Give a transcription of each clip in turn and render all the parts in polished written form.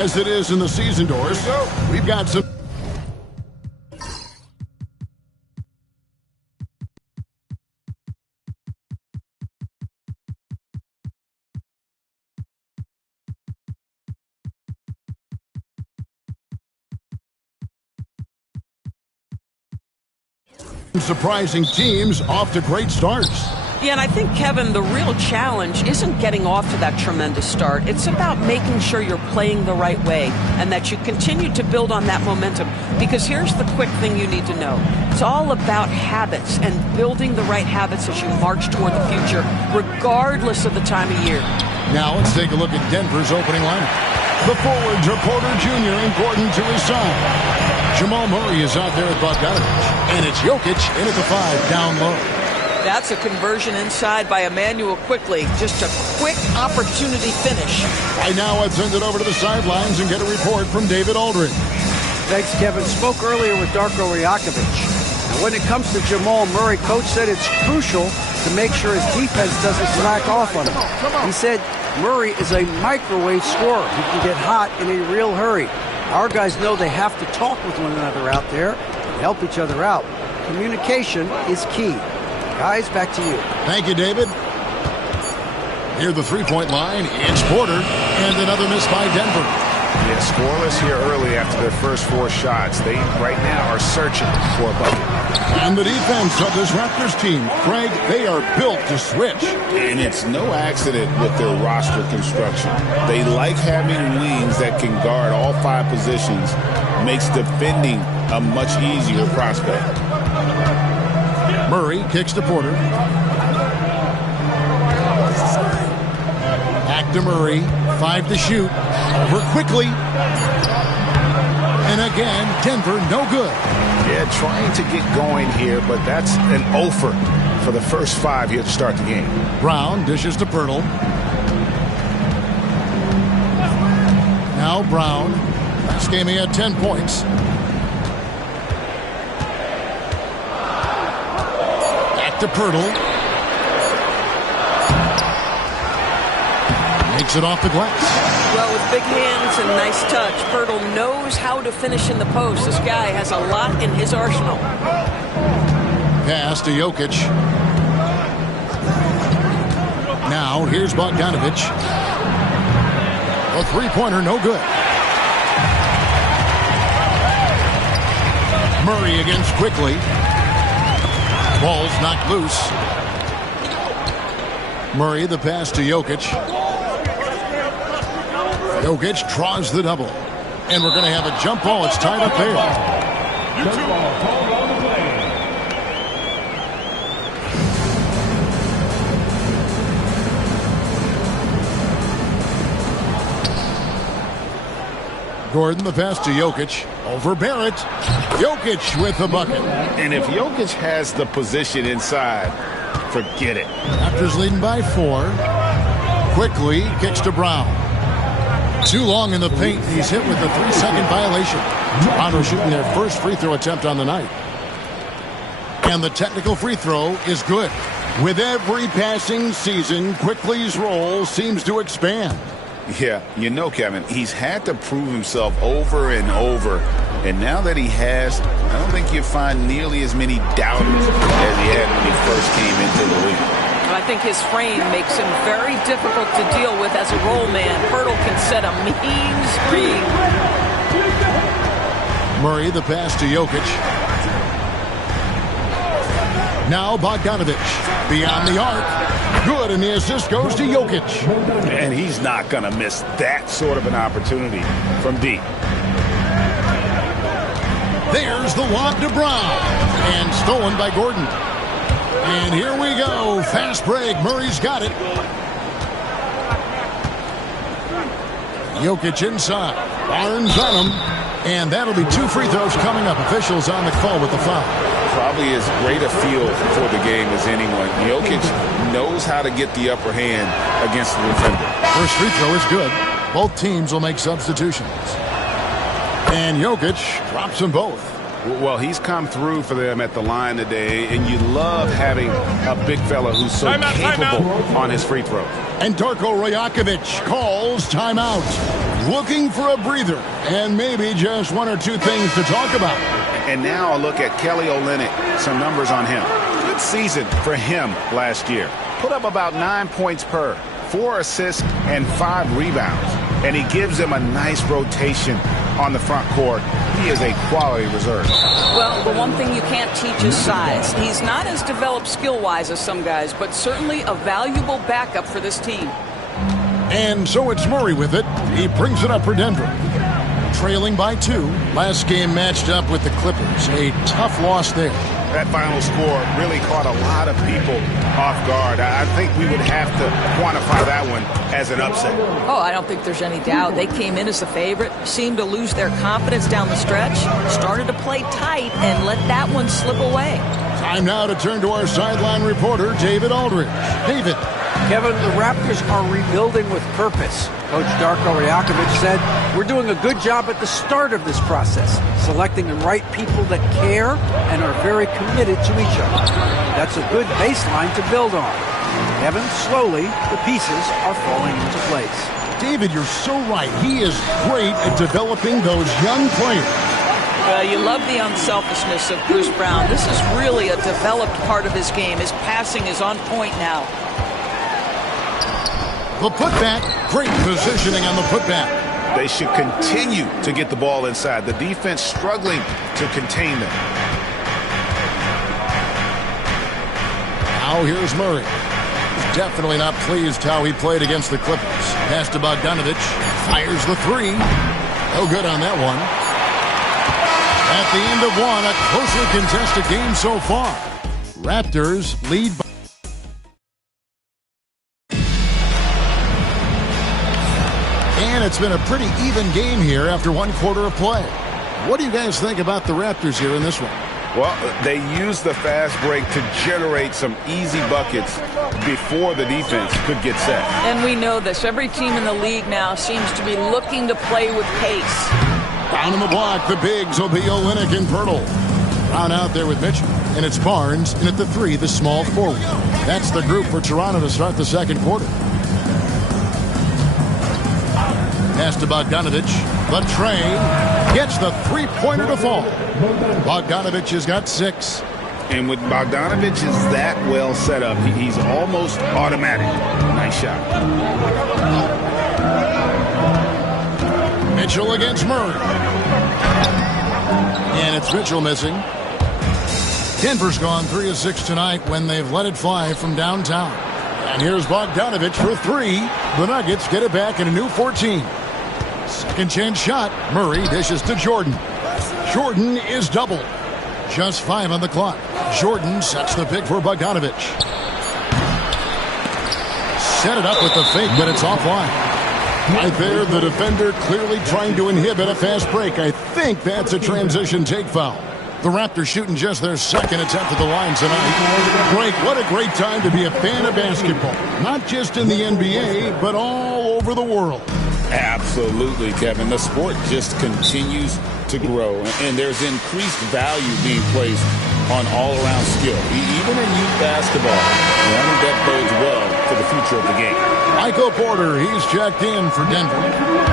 As it is in the season doors, we've got some surprising teams off to great starts. Yeah, and I think, Kevin, the real challenge isn't getting off to that tremendous start. It's about making sure you're playing the right way and that you continue to build on that momentum. Because here's the quick thing you need to know. It's all about habits and building the right habits as you march toward the future, regardless of the time of year. Now let's take a look at Denver's opening lineup. The forwards are Porter Jr. and Gordon to his side. Jamal Murray is out there at Bogdanovich. And it's Jokic in at the 5 down low. That's a conversion inside by Emmanuel quickly. Just a quick opportunity finish. Right now, let's send it over to the sidelines and get a report from David Aldridge. Thanks, Kevin. Spoke earlier with Darko Rajakovic. Now, when it comes to Jamal Murray, Coach said it's crucial to make sure his defense doesn't slack off on him. He said Murray is a microwave scorer. He can get hot in a real hurry. Our guys know they have to talk with one another out there and help each other out. Communication is key. Guys, back to you. Thank you, David. Near the three-point line, it's Porter, and another miss by Denver. Yeah, scoreless here early after their first 4 shots. They, right now, are searching for a bucket. And the defense of this Raptors team, Craig, they are built to switch. And it's no accident with their roster construction. They like having wings that can guard all 5 positions. Makes defending a much easier prospect. Murray kicks to Porter. Back to Murray. 5 to shoot. Over quickly. And again, Denver no good. Yeah, trying to get going here, but that's an offer for the first 5 here to start the game. Brown dishes to Pirtle. Now Brown. Last game he had 10 points. To Pirtle. Makes it off the glass. Well, with big hands and nice touch, Pirtle knows how to finish in the post. This guy has a lot in his arsenal. Pass to Jokic. Now, here's Bogdanovich. A three-pointer, no good. Murray against quickly. Ball's knocked loose. Murray, the pass to Jokic. Jokic draws the double. And we're going to have a jump ball. It's tied up there. Gordon, the pass to Jokic. Over Barrett. Jokic with the bucket. And if Jokic has the position inside, forget it. Raptors leading by 4. Quickly kicks to Brown. Too long in the paint. He's hit with a 3-second violation. Toronto shooting their first free throw attempt on the night. And the technical free throw is good. With every passing season, Quickly's role seems to expand. Yeah, you know, Kevin, he's had to prove himself over and over. And now that he has, I don't think you'll find nearly as many doubters as he had when he first came into the league. I think his frame makes him very difficult to deal with as a roll man. Pirtle can set a mean screen. Murray, the pass to Jokic. Now Bogdanovich. Beyond the arc. Good, and the assist goes to Jokic. And he's not going to miss that sort of an opportunity from deep. There's the lob to Brown. And stolen by Gordon. And here we go. Fast break. Murray's got it. Jokic inside. Barnes on him. And that'll be 2 free throws coming up. Officials on the call with the foul. Probably as great a feel for the game as anyone. Jokic knows how to get the upper hand against the defender. First free throw is good. Both teams will make substitutions. And Jokic drops them both. Well, he's come through for them at the line today, and you love having a big fella who's so capable on his free throws. And Darko Rajakovic calls timeout. looking for a breather and maybe just one or two things to talk about. And now a look at Kelly Olynyk. Some numbers on him. Good season for him last year. Put up about 9 points per, 4 assists, and 5 rebounds. And he gives them a nice rotation on the front court. He is a quality reserve. Well, the one thing you can't teach is size. He's not as developed skill-wise as some guys, but certainly a valuable backup for this team. And so it's Murray with it. He brings it up for Denver. Trailing by 2. Last game matched up with the Clippers. A tough loss there. That final score really caught a lot of people off guard. I think we would have to quantify that one as an upset. Oh, I don't think there's any doubt. They came in as a favorite, seemed to lose their confidence down the stretch, started to play tight, and let that one slip away. Time now to turn to our sideline reporter, David Aldridge. David. Kevin, the Raptors are rebuilding with purpose. Coach Darko Rajakovic said, "We're doing a good job at the start of this process, selecting the right people that care and are very committed to each other. That's a good baseline to build on." Kevin, slowly, the pieces are falling into place. David, you're so right. He is great at developing those young players. Well, you love the unselfishness of Bruce Brown. This is really a developed part of his game. His passing is on point now. The putback, great positioning on the putback. They should continue to get the ball inside. The defense struggling to contain them. Now here's Murray. He's definitely not pleased how he played against the Clippers. Pass to Bogdanovich. Fires the 3. No good on that one. At the end of one, a closely contested game so far. Raptors lead by... And it's been a pretty even game here after 1 quarter of play. What do you guys think about the Raptors here in this one? Well, they used the fast break to generate some easy buckets before the defense could get set. And we know this. Every team in the league now seems to be looking to play with pace. Down in the block, the bigs will be Olynyk and Pirtle. Brown out there with Mitchell. And it's Barnes. And at the 3, the small forward. That's the group for Toronto to start the second quarter. Pass to Bogdanovich. The train gets the 3-pointer to fall. Bogdanovich has got 6. And with Bogdanovich is that well set up, he's almost automatic. Nice shot. Mitchell against Murray. And it's Mitchell missing. Denver's gone 3 of 6 tonight when they've let it fly from downtown. And here's Bogdanovich for 3. The Nuggets get it back in a new 14. Second chance shot. Murray dishes to Jordan. Jordan is doubled. Just 5 on the clock. Jordan sets the pick for Bogdanovich. Set it up with the fake, but it's offline. Right there, the defender clearly trying to inhibit a fast break. I think that's a transition take foul. The Raptors shooting just their second attempt at the line tonight. Great, what a great time to be a fan of basketball. Not just in the NBA, but all over the world. Absolutely, Kevin. The sport just continues to grow, and there's increased value being placed on all-around skill, even in youth basketball. And I think that bodes well for the future of the game. Michael Porter, he's checked in for Denver.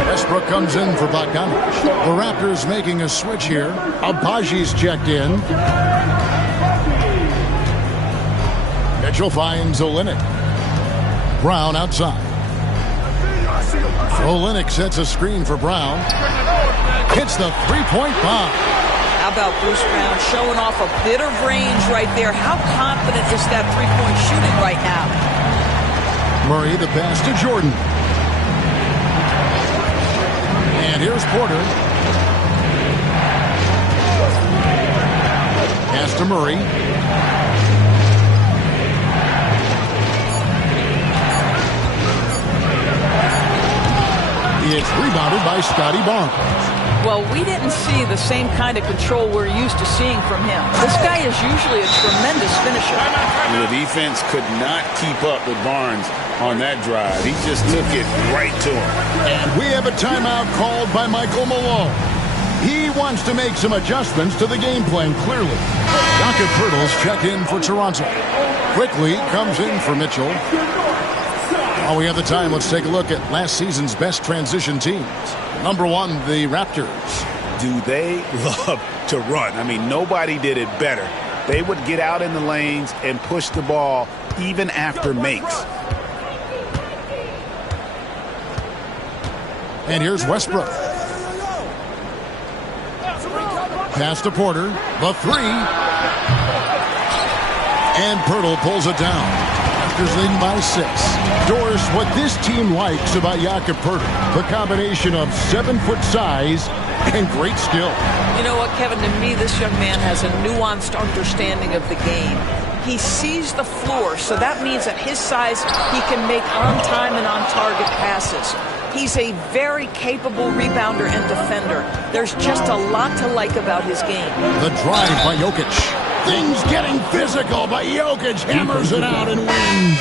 Westbrook comes in for Bogdanovich. The Raptors making a switch here. Abaji's checked in. Mitchell finds Olynyk. Brown outside. Olynyk sets a screen for Brown. Hits the 3-point bomb. How about Bruce Brown showing off a bit of range right there? How confident is that three-point shooting right now? Murray, the pass to Jordan. And here's Porter. Pass to Murray. It's rebounded by Scotty Barnes. Well, we didn't see the same kind of control we're used to seeing from him. This guy is usually a tremendous finisher. The defense could not keep up with Barnes on that drive. He just took it right to him. And we have a timeout called by Michael Malone. He wants to make some adjustments to the game plan, clearly. Jakob Poeltl's checked in for Toronto. Quickly comes in for Mitchell. While we have the time, let's take a look at last season's best transition teams. Number 1, the Raptors. Do they love to run? I mean, nobody did it better. They would get out in the lanes and push the ball even after makes. And here's Westbrook. Pass to Porter. The 3. And Pirtle pulls it down. Raptors leading by 6. Doris, what this team likes about Jakob Pirtle, the combination of 7-foot size and great skill. You know what, Kevin? To me, this young man has a nuanced understanding of the game. He sees the floor, so that means at his size, he can make on-time and on-target passes. He's a very capable rebounder and defender. There's just a lot to like about his game. The drive by Jokic. Things getting physical, but Jokic hammers it out and wins.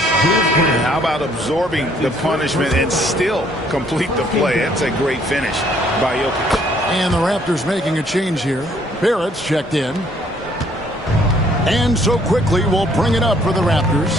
How about absorbing the punishment and still complete the play? That's a great finish by Jokic. And the Raptors making a change here. Barrett's checked in. And so quickly we'll bring it up for the Raptors.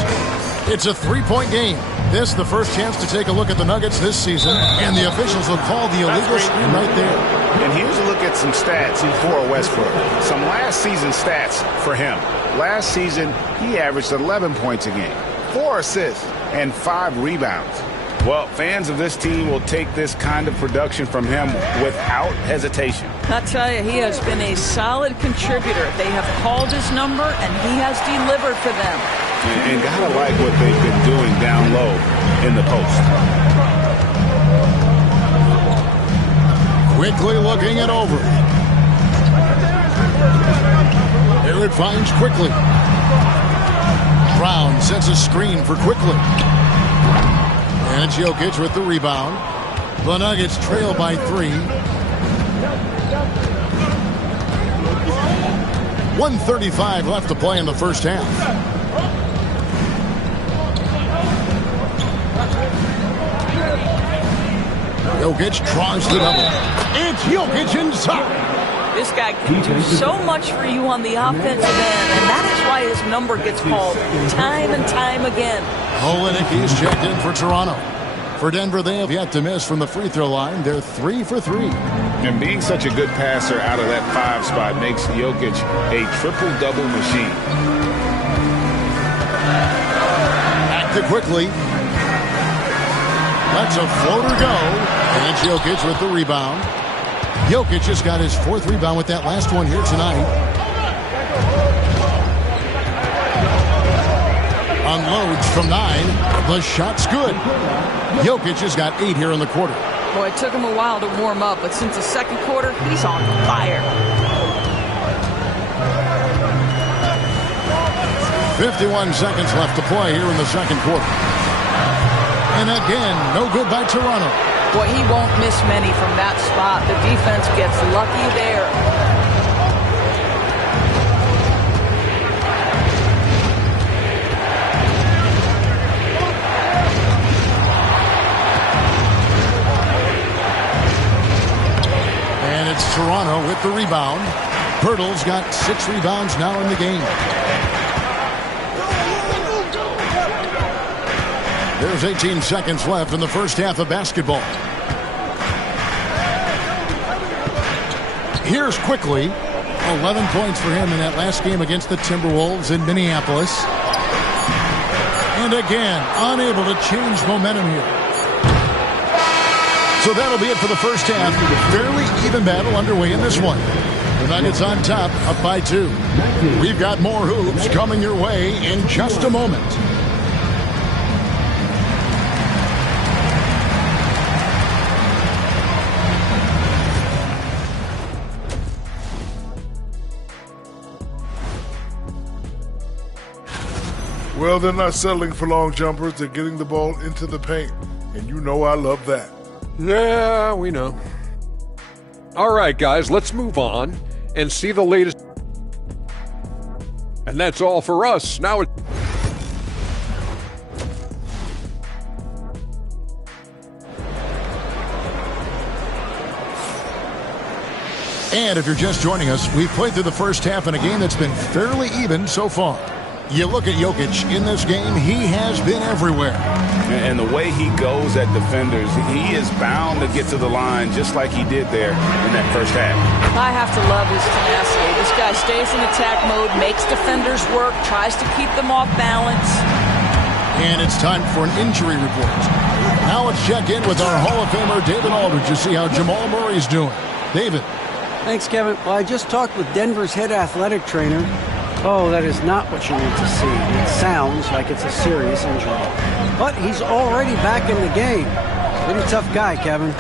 It's a 3-point game. This the first chance to take a look at the Nuggets this season. And the officials will call the illegal screen right there. And here's a look at some stats for Westbrook. Some last season stats for him. Last season, he averaged 11 points a game, 4 assists, and 5 rebounds. Well, fans of this team will take this kind of production from him without hesitation. I tell you, he has been a solid contributor. They have called his number, and he has delivered for them. And gotta like what they've been doing down low in the post. Quickly looking it over. There it finds Quickly. Brown sets a screen for Quickly. And it's Jokic with the rebound. The Nuggets trail by 3. 1:35 left to play in the first half. Jokic tries the double. It's Jokic inside. This guy can do so much for you on the offensive end, and that is why his number gets called time and time again. Olenek is checked in for Toronto. For Denver, they have yet to miss from the free throw line. They're 3 for 3. And being such a good passer out of that 5 spot makes Jokic a triple-double machine. Back to Quickly. Lets a floater go. And it's Jokic with the rebound. Jokic just got his 4th rebound with that last one here tonight. Unloads from 9. The shot's good. Jokic has got 8 here in the quarter. Boy, it took him a while to warm up, but since the second quarter, he's on fire. 51 seconds left to play here in the second quarter. And again, no good by Toronto. Boy, he won't miss many from that spot. The defense gets lucky there. And it's Toronto with the rebound. Pirtle's got 6 rebounds now in the game. There's 18 seconds left in the first half of basketball. Here's Quickly. 11 points for him in that last game against the Timberwolves in Minneapolis. And again, unable to change momentum here. So that'll be it for the first half. Fairly even battle underway in this one. The Nuggets on top, up by 2. We've got more hoops coming your way in just a moment. Well, they're not settling for long jumpers. They're getting the ball into the paint. And you know I love that. Yeah, we know. All right, guys, let's move on and see the latest. And that's all for us. Now it's... And if you're just joining us, we've played through the first half in a game that's been fairly even so far. You look at Jokic in this game, he has been everywhere. And the way he goes at defenders, he is bound to get to the line just like he did there in that first half. I have to love his tenacity. This guy stays in attack mode, makes defenders work, tries to keep them off balance. And it's time for an injury report. Now let's check in with our Hall of Famer David Aldridge to see how Jamal Murray's doing. David. Thanks, Kevin. Well, I just talked with Denver's head athletic trainer. Oh, that is not what you need to see. It sounds like it's a serious injury. But he's already back in the game. Pretty tough guy, Kevin.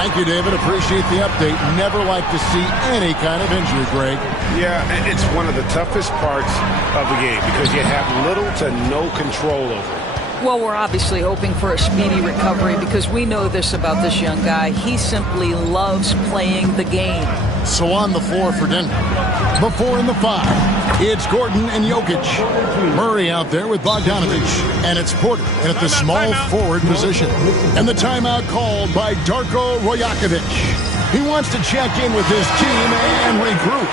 Thank you, David. Appreciate the update. Never like to see any kind of injury, Greg. Yeah, it's one of the toughest parts of the game because you have little to no control over it. Well, we're obviously hoping for a speedy recovery because we know this about this young guy. He simply loves playing the game. So on the floor for Denver. The 4 and the 5. It's Gordon and Jokic. Murray out there with Bogdanovich. And it's Porter at the small forward position. And the timeout called by Darko Rajakovic. He wants to check in with his team and regroup.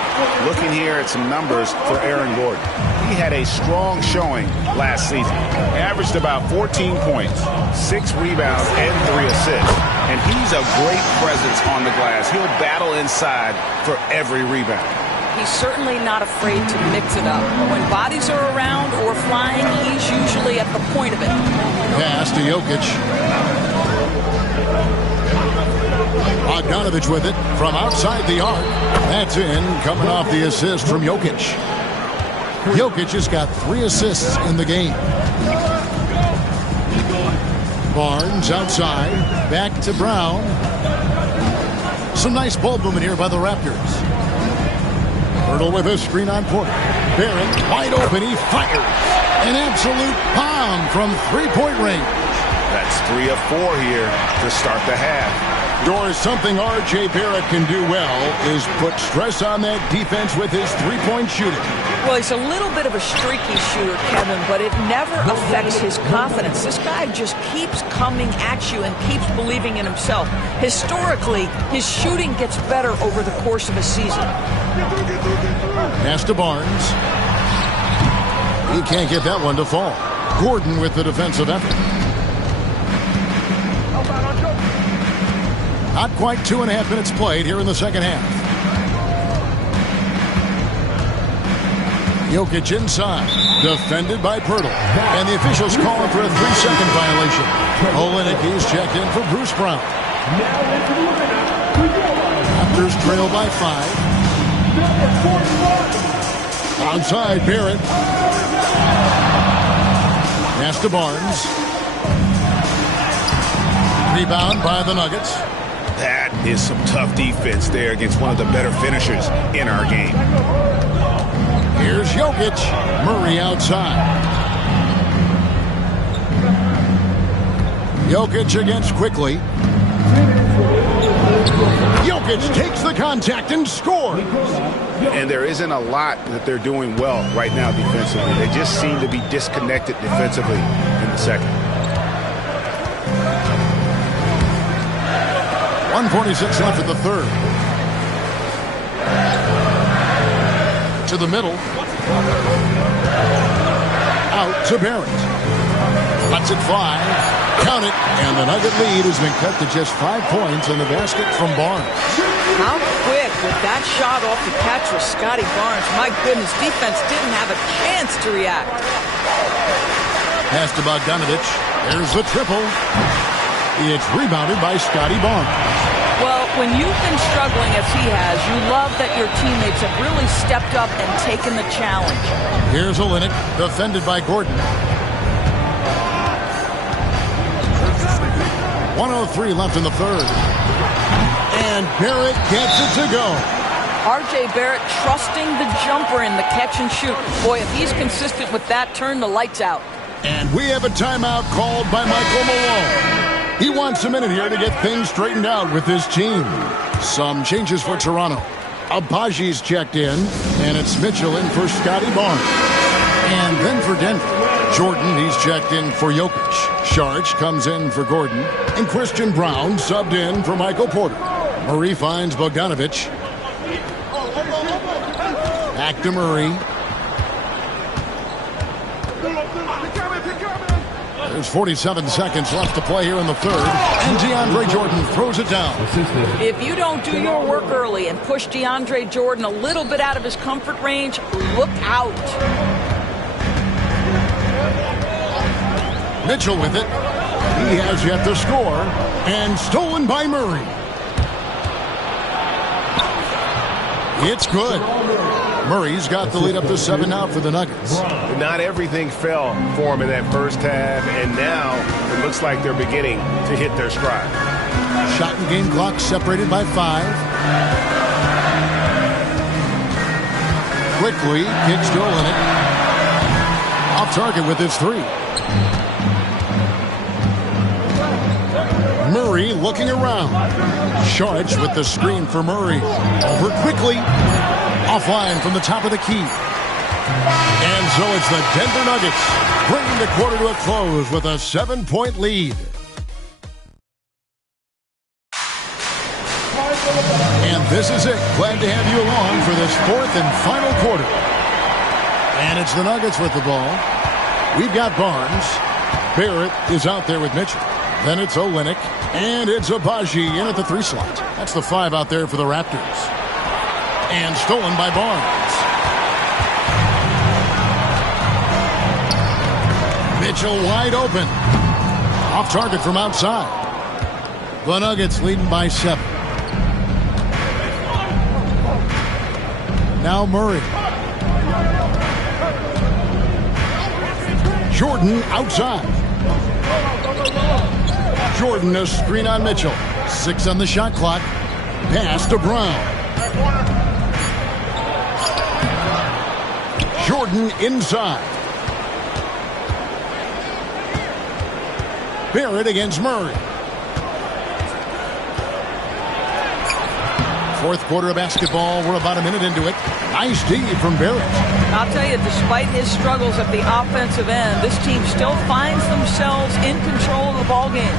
Looking here at some numbers for Aaron Gordon. He had a strong showing last season. Averaged about 14 points, 6 rebounds, and 3 assists. And he's a great presence on the glass. He'll battle inside for every rebound. He's certainly not afraid to mix it up. When bodies are around or flying, he's usually at the point of it. Pass to Jokic. Bogdanovich with it from outside the arc. That's in, coming off the assist from Jokic. Jokic has got 3 assists in the game. Barnes outside. Back to Brown. Some nice ball movement here by the Raptors. Hurdle with a screen on Porter. Barrett wide open. He fires. An absolute bomb from 3-point range. That's 3 of 4 here to start the half. Doris, something R.J. Barrett can do well is put stress on that defense with his 3-point shooting. Well, he's a little bit of a streaky shooter, Kevin, but it never affects his confidence. This guy just keeps coming at you and keeps believing in himself. Historically, his shooting gets better over the course of a season. Pass to Barnes. He can't get that one to fall. Gordon with the defensive effort. Not quite 2.5 minutes played here in the second half. Jokic inside. Defended by Pirtle. And the officials calling for a 3-second violation. Olynyk is checked in for Bruce Brown. Raptors trail by 5. Outside Barrett. Pass to Barnes. Rebound by the Nuggets. That is some tough defense there against one of the better finishers in our game. Here's Jokic. Murray outside. Jokic against quickly. Jokic takes the contact and scores. And there isn't a lot that they're doing well right now defensively. They just seem to be disconnected defensively in the second. 1:46 left in the third. To the middle. Out to Barrett. Lets it fly. Count it. And the Nugget lead has been cut to just 5 points in the basket from Barnes. How quick with that shot off the catch was Scotty Barnes. My goodness, defense didn't have a chance to react. Pass to Bogdanovich. There's the triple. It's rebounded by Scotty Barnes. Well, when you've been struggling as he has, you love that your teammates have really stepped up and taken the challenge. Here's Olynyk, defended by Gordon. 1:03 left in the third. And Barrett gets it to go. R.J. Barrett trusting the jumper in the catch and shoot. Boy, if he's consistent with that, turn the lights out. And we have a timeout called by Michael Malone. He wants a minute here to get things straightened out with his team. Some changes for Toronto. Abaji's checked in, and it's Mitchell in for Scotty Barnes. And then for Denver, Jordan, he's checked in for Jokic. Sharch comes in for Gordon. And Christian Brown subbed in for Michael Porter. Murray finds Bogdanovich. Back to Murray. There's 47 seconds left to play here in the third, and DeAndre Jordan throws it down. If you don't do your work early and push DeAndre Jordan a little bit out of his comfort range, look out. Mitchell with it. He has yet to score, and stolen by Murray. It's good. Murray's got the lead up to 7 now for the Nuggets. Not everything fell for him in that first half, and now it looks like they're beginning to hit their stride. Shot and game clock separated by 5. Quickly, kick still in it. Off target with his 3. Murray looking around. Sharge with the screen for Murray. Over quickly. Offline from the top of the key. And so it's the Denver Nuggets bringing the quarter to a close with a 7-point lead. And this is it. Glad to have you along for this 4th and final quarter. And it's the Nuggets with the ball. We've got Barnes. Barrett is out there with Mitchell. Then it's Olynyk. And it's Abaji in at the 3 slot. That's the 5 out there for the Raptors. And stolen by Barnes. Mitchell wide open. Off target from outside. The Nuggets leading by 7. Now Murray. Jordan outside. Jordan a screen on Mitchell. 6 on the shot clock. Pass to Brown. Jordan inside. Barrett against Murray. 4th quarter of basketball. We're about a minute into it. Nice D from Barrett. I'll tell you, despite his struggles at the offensive end, this team still finds themselves in control of the ball game.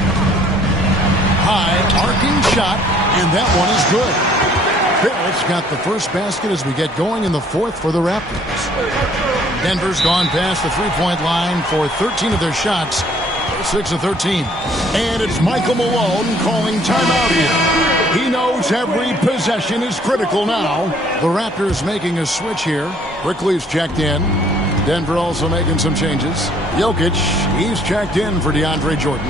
High arcing shot, and that one is good. Barrett's got the first basket as we get going in the 4th for the Raptors. Denver's gone past the 3-point line for 13 of their shots. 6 of 13. And it's Michael Malone calling timeout here. He knows every possession is critical now. The Raptors making a switch here. Quickly's checked in. Denver also making some changes. Jokic, he's checked in for DeAndre Jordan.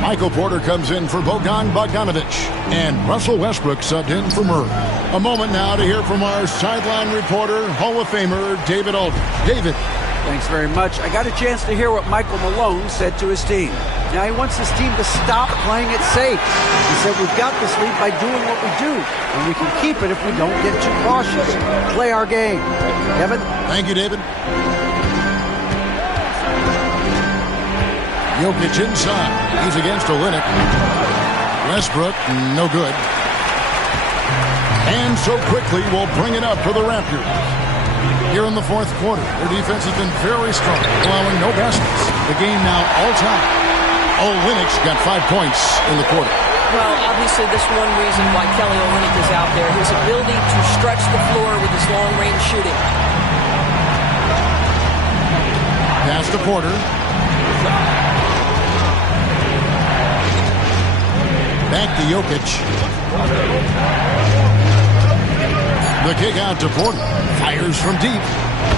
Michael Porter comes in for Bogdan Bogdanovic. And Russell Westbrook subbed in for Murray. A moment now to hear from our sideline reporter, Hall of Famer David Aldridge. David. Thanks very much. I got a chance to hear what Michael Malone said to his team. Now he wants his team to stop playing it safe. He said we've got this lead by doing what we do, and we can keep it if we don't get too cautious. Play our game. Kevin? Thank you, David. Jokic inside. He's against Olynyk. Westbrook, no good. And so quickly we'll bring it up for the Raptors. Here in the 4th quarter, their defense has been very strong, allowing no baskets. The game now all-time. Olynyk's got 5 points in the quarter. Well, obviously, this one reason why Kelly Olynyk is out there, his ability to stretch the floor with his long-range shooting. Pass to Porter. Back to Jokic. The kick out to Porter. Fires from deep.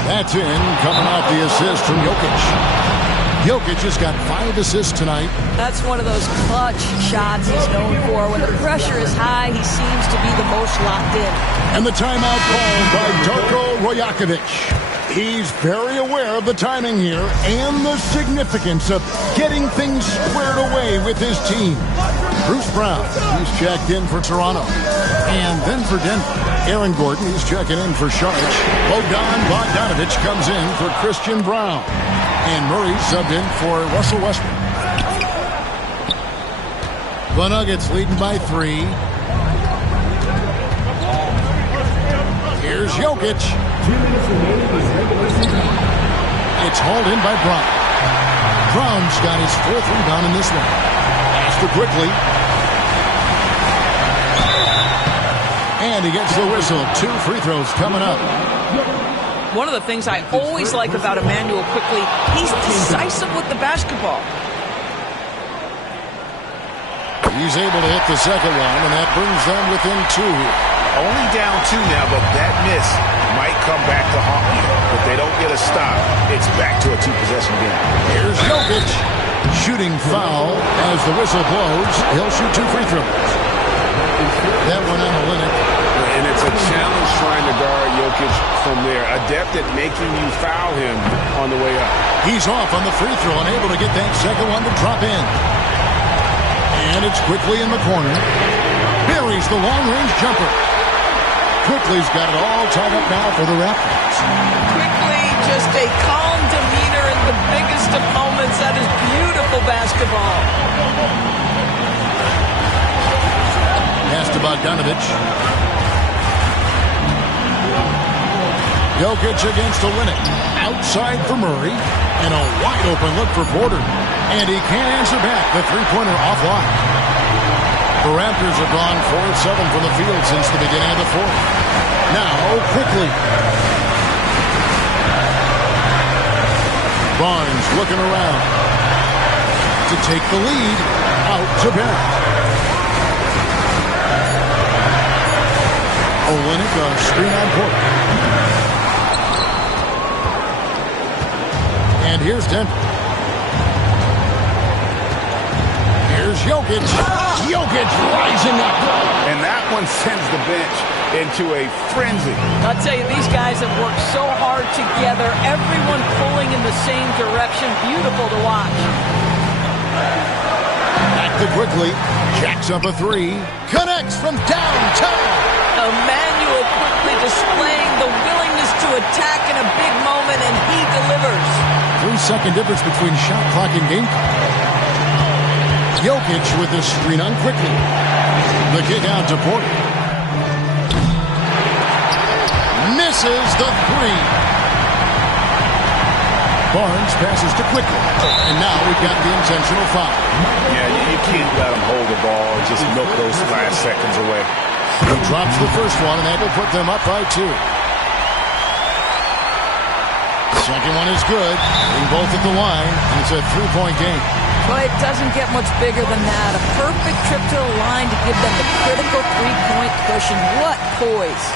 That's in. Coming off the assist from Jokic. Jokic has got 5 assists tonight. That's one of those clutch shots he's known for. When the pressure is high, he seems to be the most locked in. And the timeout called by Darko Rajakovic. He's very aware of the timing here and the significance of getting things squared away with his team. Bruce Brown, he's checked in for Toronto. And then for Denver, Aaron Gordon, he's checking in for Charlotte. Bogdan Bogdanovic comes in for Christian Brown. And Murray subbed in for Russell Westbrook. The Nuggets leading by 3. Here's Jokic. It's hauled in by Brown. Brown's got his 4th rebound in this one. Pass to quickly. And he gets the whistle. 2 free throws coming up. One of the things I always like about Emmanuel quickly, he's decisive with the basketball. He's able to hit the second one, and that brings them within 2 here. Only down 2 now, but that miss might come back to haunt you. If they don't get a stop, it's back to a 2-possession game. Here's Jokic. Shooting foul as the whistle blows. He'll shoot 2 free throws. That one on Olynyk. And it's a challenge trying to guard Jokic from there. Adept at making you foul him on the way up. He's off on the free throw and able to get that second one to drop in. And it's quickly in the corner. Buries the long-range jumper. Quickly's got it all tied up now for the Raptors. Quickly, just a calm demeanor in the biggest of moments. That is beautiful basketball. Pass to Bogdanovich. Jokic against Olynyk. Outside for Murray. And a wide-open look for Porter. And he can't answer back. The three-pointer offline. The Raptors have gone 4 of 7 from the field since the beginning of the fourth. Now, quickly. Barnes looking around to take the lead. Out to Barrett. Olynyk a screen on Porter. And here's Denver. Here's Jokic. Jokic rising up. And that one sends the bench into a frenzy. I'll tell you, these guys have worked so hard together. Everyone pulling in the same direction. Beautiful to watch. Back to Quickly. Jacks up a 3. Connects from downtown. Emmanuel quickly displaying the willingness to attack in a big moment, and he delivers. 3-second difference between shot clock and game clock. Jokic with the screen on Quickly. The kick out to Porter. Misses the 3. Barnes passes to Quickly. And now we've got the intentional foul. Yeah, you can't let him hold the ball and just milk those last seconds away. He drops the first one, and that will put them up by 2. Second one is good. Being both at the line, and it's a 3-point game. But it doesn't get much bigger than that. A perfect trip to the line to give them the critical 3-point cushion. What poise.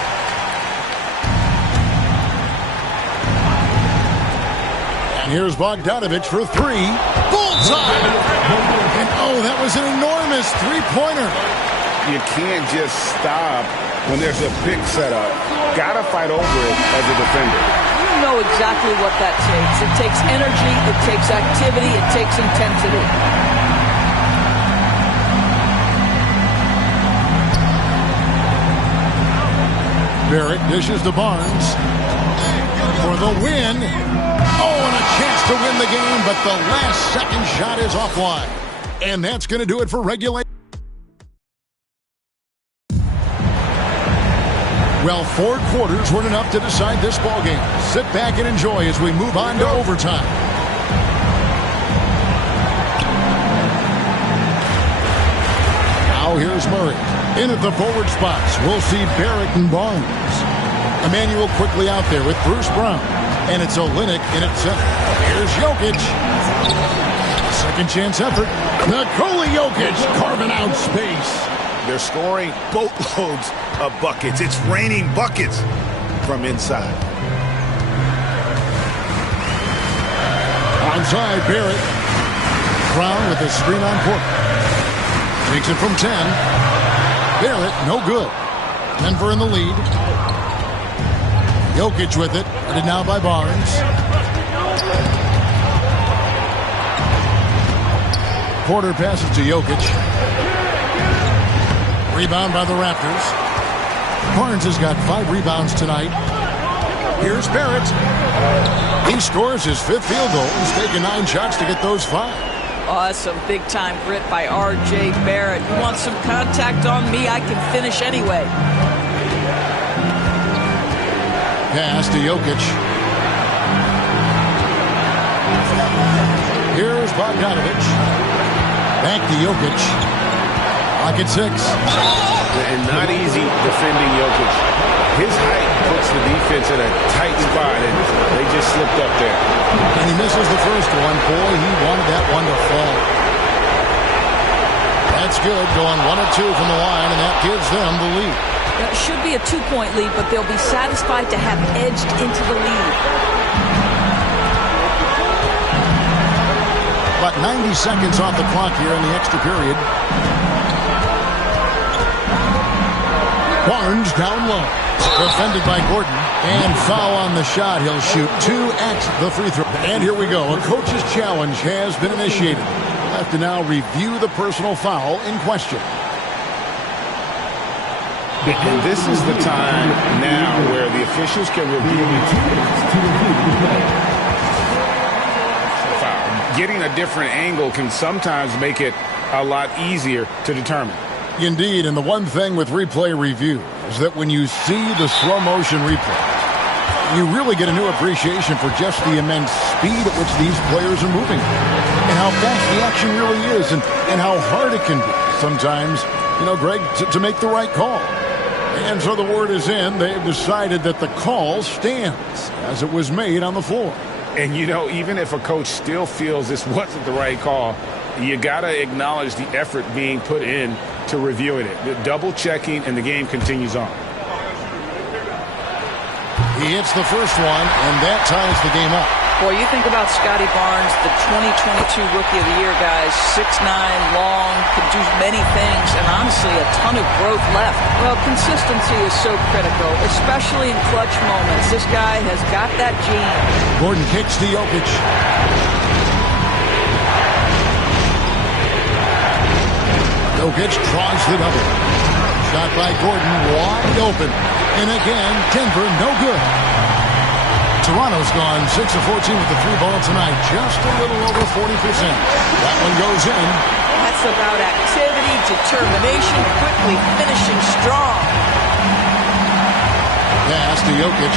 And here's Bogdanovich for 3. Bullseye! And oh, that was an enormous 3-pointer. You can't just stop when there's a pick set up. Gotta fight over it as a defender. You know exactly what that takes. It takes energy, it takes activity, it takes intensity. Barrett dishes to Barnes for the win. Oh, and a chance to win the game, but the last second shot is offline. And that's going to do it for regulation. Well, 4 quarters weren't enough to decide this ballgame. Sit back and enjoy as we move on to overtime. Now here's Murray. In at the forward spots, we'll see Barrett and Barnes. Emmanuel quickly out there with Bruce Brown. And it's Olynyk in at center. Here's Jokic. Second chance effort. Nikola Jokic carving out space. They're scoring boatloads of buckets. It's raining buckets from inside. Onside, Barrett. Brown with the screen on Porter. Takes it from 10. Barrett, no good. Denver in the lead. Jokic with it. Guarded now by Barnes. Porter passes to Jokic. Rebound by the Raptors. Barnes has got 5 rebounds tonight. Here's Barrett. He scores his 5th field goal. He's taken 9 shots to get those 5. Awesome big-time grit by R.J. Barrett. You want some contact on me? I can finish anyway. Pass to Jokic. Here's Bogdanovich. Back to Jokic. Lock at 6. And not easy defending Jokic. His height puts the defense in a tight spot, and they just slipped up there. And he misses the first one. Boy, he wanted that one to fall. That's good, going 1 of 2 from the line, and that gives them the lead. It should be a 2-point lead, but they'll be satisfied to have edged into the lead. About 90 seconds off the clock here in the extra period. Barnes down low. Defended by Gordon. And foul on the shot. He'll shoot 2 at the free throw. And here we go. A coach's challenge has been initiated. We'll have to now review the personal foul in question. And this is the time now where the officials can review foul. Getting a different angle can sometimes make it a lot easier to determine. Indeed, and the one thing with replay review is that when you see the slow motion replay, you really get a new appreciation for just the immense speed at which these players are moving and how fast the action really is and how hard it can be sometimes, Greg, to make the right call. And so the word is in. They've decided that the call stands as it was made on the floor. And, even if a coach still feels this wasn't the right call, you got to acknowledge the effort being put in to reviewing it. The double checking, and the game continues on. He hits the first one, and that ties the game up. Boy, you think about Scotty Barnes, the 2022 Rookie of the Year, guys. 6'9", long, could do many things, and honestly, a ton of growth left. Well, consistency is so critical, especially in clutch moments. This guy has got that gene. Gordon kicks to Jokic. Jokic draws the double. Shot by Gordon, wide open. And again, Denver, no good. Toronto's gone 6 of 14 with the 3 ball tonight. Just a little over 40%. That one goes in. That's about activity, determination, quickly finishing strong. Pass to Jokic.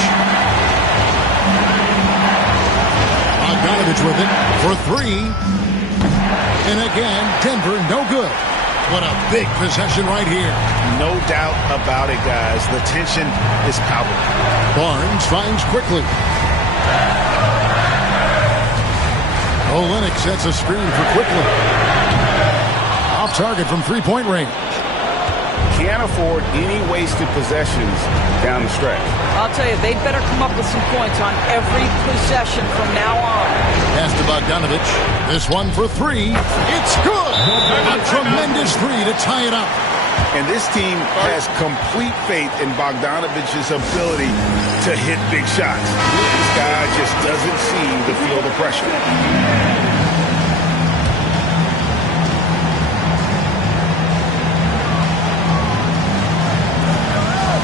Bogdanovich with it for 3. And again, Denver, no good. What a big possession right here. No doubt about it, guys. The tension is palpable. Barnes finds quickly. Olynyk sets a screen for quickly. Off target from three-point range. Can't afford any wasted possessions down the stretch. I'll tell you, they'd better come up with some points on every possession from now on. Pass to Bogdanovich. This one for 3. It's good! A tremendous 3 to tie it up. And this team has complete faith in Bogdanovich's ability to hit big shots. This guy just doesn't seem to feel the pressure.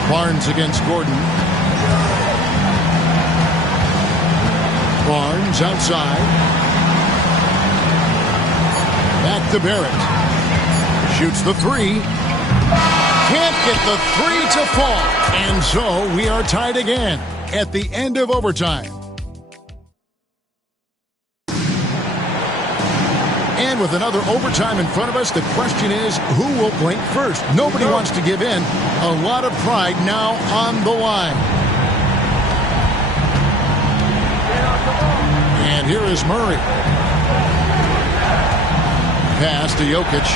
Barnes against Gordon. Barnes outside. Back to Barrett. Shoots the 3. Can't get the 3 to fall. And so we are tied again at the end of overtime. And with another overtime in front of us, the question is, who will blink first? Nobody wants to give in. A lot of pride now on the line. And here is Murray. Pass to Jokic.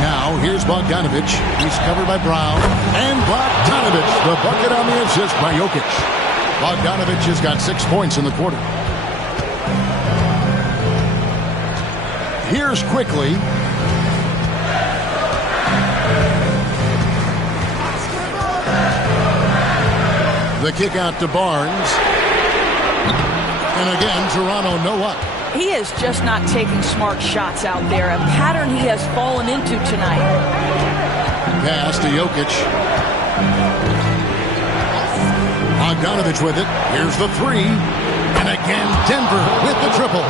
Now here's Bogdanovich. He's covered by Brown. And Bogdanovich, the bucket on the assist by Jokic. Bogdanovich has got 6 points in the quarter. Here's quickly. The kick out to Barnes. And again, Toronto no up. He is just not taking smart shots out there, a pattern he has fallen into tonight. Pass to Jokic. Bogdanovich with it. Here's the 3. And again, Denver with the triple.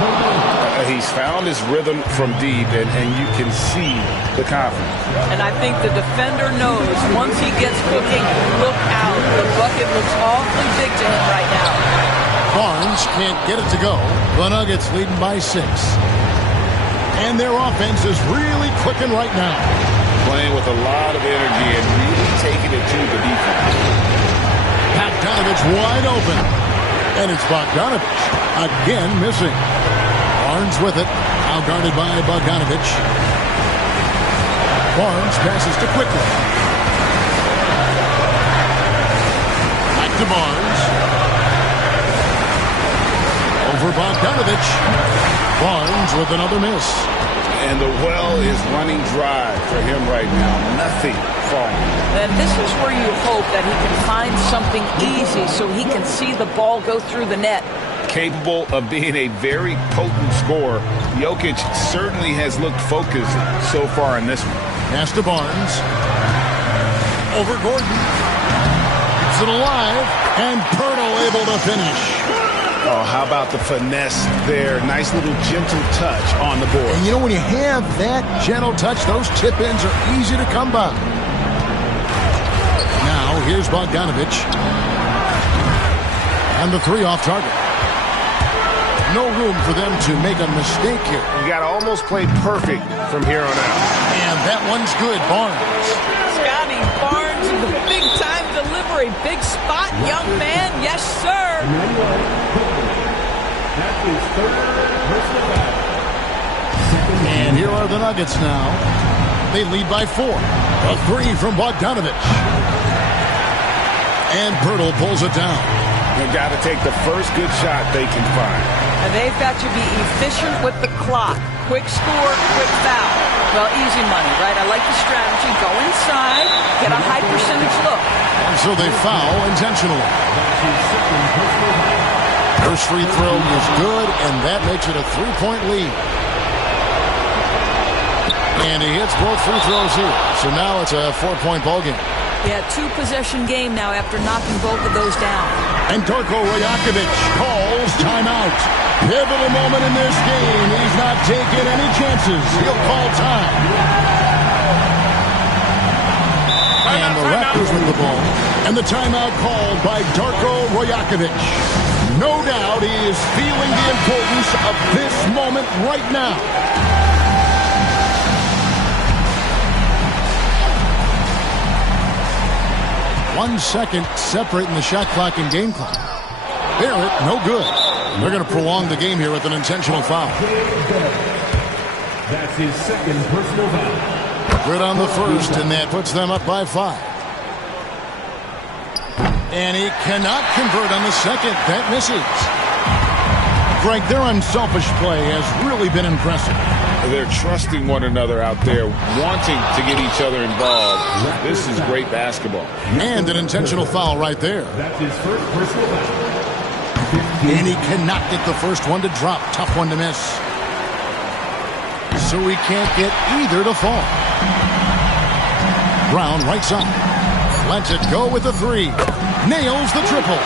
He's found his rhythm from deep, and you can see the confidence. And I think the defender knows once he gets cooking, look out. The bucket looks awfully big to him right now. Barnes can't get it to go. The Nuggets leading by 6. And their offense is really clicking right now. Playing with a lot of energy and wide open. And it's Bogdanovich again missing. Barnes with it. Now guarded by Bogdanovich. Barnes passes to Quickly. Back to Barnes. Over Bogdanovich. Barnes with another miss. And the well is running dry for him right now. Nothing falling. And this is where you hope that he can find something easy so he can see the ball go through the net. Capable of being a very potent scorer, Jokic certainly has looked focused so far in this one. Pass to Barnes. Over Gordon. Keeps it alive. And Pirtle able to finish. Oh, how about the finesse there? Nice little gentle touch on the board. And you know, when you have that gentle touch, those tip-ins are easy to come by. Now, here's Bogdanovich. And the three off target. No room for them to make a mistake here. You got to almost play perfect from here on out. And that one's good, Barnes. Scotty Barnes, the big-time delivery. Big spot, young man. Yes, sir. And here are the Nuggets now. They lead by 4. A three from Bogdanovich. And Pirtle pulls it down. They've got to take the first good shot they can find. And they've got to be efficient with the clock. Quick score, quick foul. Well, easy money, right? I like the strategy. Go inside, get a high percentage look. And so they foul intentionally. First free throw is good, and that makes it a 3-point lead. And he hits both free throws here. So now it's a 4-point ball game. Yeah, 2-possession game now after knocking both of those down. And Darko Rajakovic calls timeout. Pivotal moment in this game. He's not taking any chances. He'll call time. And the Raptors with the ball. And the timeout called by Darko Rajakovic. No doubt he is feeling the importance of this moment right now. One second separating the shot clock and game clock. Barrett, no good. They're going to prolong the game here with an intentional foul. That's his second personal foul. Good on the first, and that puts them up by 5. And he cannot convert on the second. That misses. Greg, their unselfish play has really been impressive. They're trusting one another out there, wanting to get each other involved. This is great basketball. And an intentional foul right there. That's his first personal foul. And he cannot get the first one to drop. Tough one to miss. So he can't get either to fall. Brown right side. Lets it go with the 3. Nails the triple.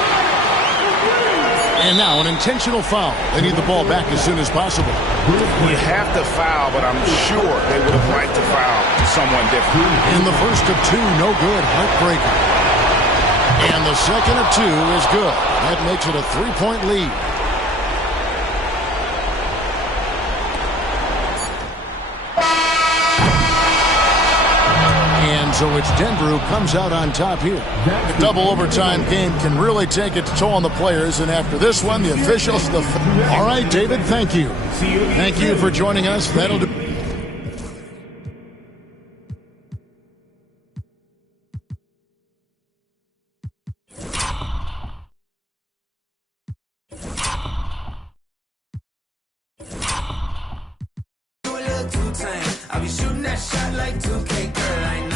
And now an intentional foul. They need the ball back as soon as possible. You have to foul, but I'm sure they would have liked to foul someone different. In the first of 2, no good. Heartbreaker. And the second of 2 is good. That makes it a 3-point lead. And so it's Denver who comes out on top here. A double overtime game can really take its toll on the players, and after this one, the officials... All right, David, thank you. Thank you for joining us. That'll do. I'll be shooting that shot like 2K, girl, I know.